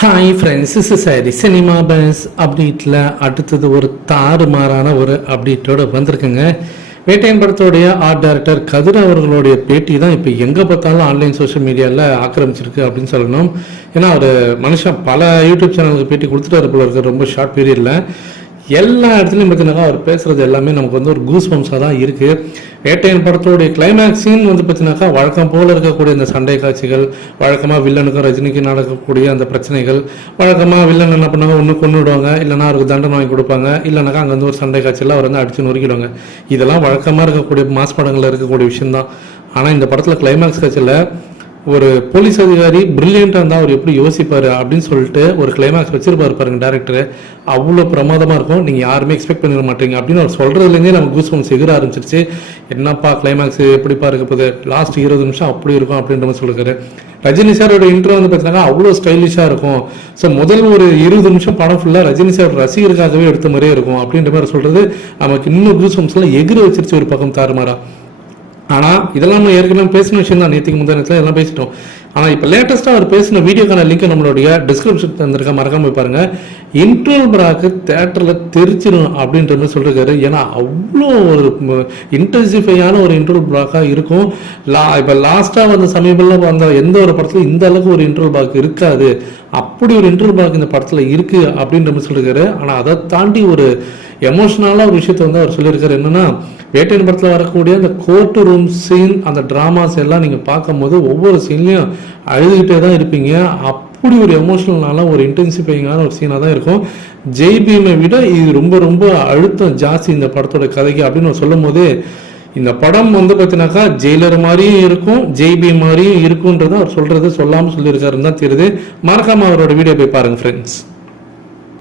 Hi friends is சாரி cinema base அப்டேட்டில் அடுத்தது ஒரு தாறுமாறான ஒரு அப்டேட்டோட வந்திருக்குங்க. வேட்டையன் படத்தோடைய ஆர்ட் டைரக்டர் கதிர் அவர்களுடைய பேட்டி தான் இப்போ எங்கே பார்த்தாலும் ஆன்லைன் சோஷியல் மீடியாவில் ஆக்கிரமிச்சிருக்கு அப்படின்னு சொல்லணும். ஏன்னா ஒரு மனுஷன் பல யூடியூப் சேனலுக்கு பேட்டி கொடுத்துட்டாரு போல இருக்கு. ரொம்ப ஷார்ட் பீரியடில் எல்லா இடத்துலையும் பார்த்தீங்கன்னா அவர் பேசுறது எல்லாமே நமக்கு வந்து ஒரு கூஸ் பம்ஸாக தான் இருக்கு. வேட்டையன் படத்தோடைய கிளைமேக்ஸின் வந்து பார்த்தீங்கன்னாக்கா வழக்கம் போல் இருக்கக்கூடிய இந்த சண்டை காட்சிகள் வழக்கமாக வில்லனுக்கும் ரஜினிக்கும் நடக்கக்கூடிய அந்த பிரச்சனைகள் வழக்கமாக வில்லன் என்ன பண்ணாங்க ஒன்று கொண்டு விடுவாங்க. இல்லைன்னா அவருக்கு தண்டனை வாங்கி கொடுப்பாங்க. இல்லைனாக்கா அங்கே வந்து ஒரு சண்டை காட்சியில் அவர் வந்து அடிச்சு நொறுக்கிடுவாங்க. இதெல்லாம் வழக்கமாக இருக்கக்கூடிய மாஸ் படங்களில் இருக்கக்கூடிய விஷயம்தான். ஆனால் இந்த படத்தில் கிளைமேக்ஸ் காட்சியில் ஒரு போலீஸ் அதிகாரி பிரில்லியண்டாக இருந்தால் அவர் எப்படி யோசிப்பார் அப்படின்னு சொல்லிட்டு ஒரு கிளைமேக்ஸ் வச்சிருப்பாரு பாருங்க டேரக்டர் அவ்வளோ பிரமாதமாக இருக்கும். நீங்கள் யாருமே எக்ஸ்பெக்ட் பண்ணிட மாட்டீங்க. அப்படின்னு அவர் சொல்கிறதுலேருந்தே நம்ம கூஸ் பம்ஸ் எகிர ஆரம்பிச்சிருச்சு. என்னப்பா கிளைமேக்ஸ் எப்படிப்பா இருக்க போகுது? லாஸ்ட் இருபது நிமிஷம் அப்படி இருக்கும் அப்படின்ற மாதிரி சொல்லிருக்காரு. ரஜினி சாரோட இன்ட்ரோ வந்து பார்த்தீங்கன்னா அவ்வளோ ஸ்டைலிஷாக இருக்கும். ஸோ முதல் ஒரு இருபது நிமிஷம் படம் ஃபுல்லாக ரஜினி சார் ரசிகருக்காகவே எடுத்த மாதிரியே இருக்கும் அப்படின்ற மாதிரி சொல்கிறது நமக்கு இன்னும் கூஸ் பம்ஸ்லாம் எகிர வச்சிருச்சு ஒரு பக்கம் தாறுமாறா. ஆனால் இதெல்லாம் நம்ம ஏற்கனவே பேசின விஷயம் தான் நேற்றுக்கு நேரத்தில் எல்லாம் பேசிட்டோம். ஆனால் இப்போ லேட்டஸ்ட்டாக அவர் பேசின வீடியோக்கான லிங்க் நம்மளுடைய டிஸ்கிரிப்ஷன் தந்திருக்க மறக்காம போய் பாருங்க. இன்ட்ரோல் பிராக்கு தேட்டரில் தெரிச்சிடும் அப்படின்ற மாதிரி சொல்லிருக்காரு. ஏன்னா அவ்வளோ ஒரு இன்டென்சிஃபையான ஒரு இன்ட்ரோல் பிராக்காக இருக்கும். லா இப்போ லாஸ்ட்டாக வந்த சமீபத்தில் வந்த எந்த ஒரு படத்துலையும் இந்த அளவுக்கு ஒரு இன்ட்ரோல் பிராக் இருக்காது. அப்படி ஒரு இன்ட்ரோல் பிராக் இந்த படத்தில் இருக்குது அப்படின்ற மாதிரி சொல்லிருக்காரு. ஆனால் அதை தாண்டி ஒரு எமோஷனலாக ஒரு விஷயத்த வந்து அவர் சொல்லியிருக்காரு. என்னன்னா வேட்டையன் படத்தில் வரக்கூடிய அந்த கோர்ட்டு ரூம் சீன் அந்த ட்ராமாஸ் எல்லாம் நீங்கள் பார்க்கும்போது ஒவ்வொரு சீன்லேயும் அழுதுகிட்டே தான் இருப்பீங்க. அப்படி ஒரு எமோஷ்னல்னால ஒரு இன்டென்சிஃபைங்கான ஒரு சீனாக தான் இருக்கும். ஜெய் பீமை விட இது ரொம்ப ரொம்ப அழுத்தம் ஜாஸ்தி இந்த படத்தோட கதைக்கு அப்படின்னு அவர் சொல்லும் போது இந்த படம் வந்து பார்த்தீங்கன்னாக்கா ஜெயிலர் மாதிரியும் இருக்கும் ஜெய்பி மாதிரியும் இருக்குன்றதை அவர் சொல்றது சொல்லாமல் சொல்லியிருக்காருன்னு தான் தெரியுது. மறக்காம அவரோட வீடியோ போய் பாருங்க ஃப்ரெண்ட்ஸ்